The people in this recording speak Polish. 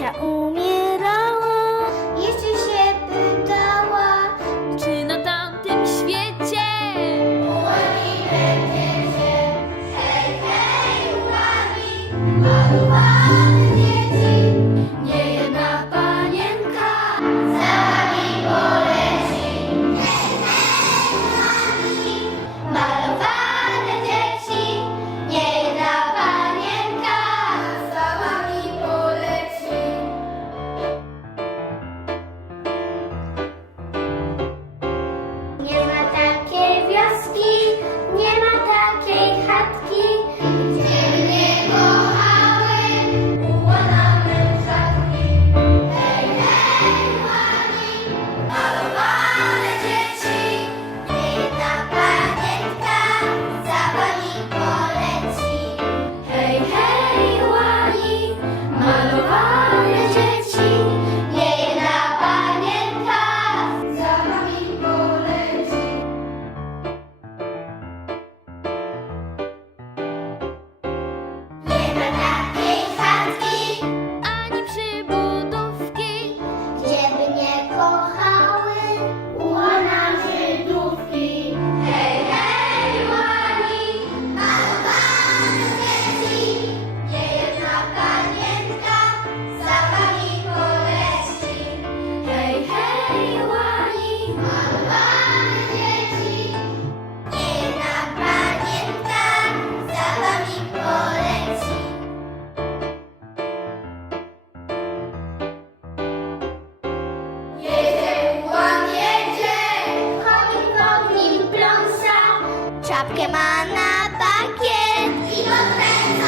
み面。Czapkę ma na pakiet i.